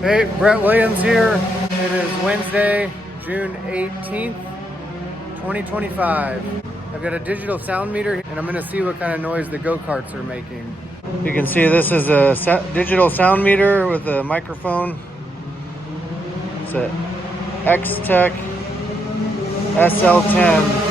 Hey, Brett Williams here. It is Wednesday, June 18th, 2025. I've got a digital sound meter and I'm gonna see what kind of noise the go-karts are making. You can see this is a digital sound meter with a microphone. It's a X-Tech SL10.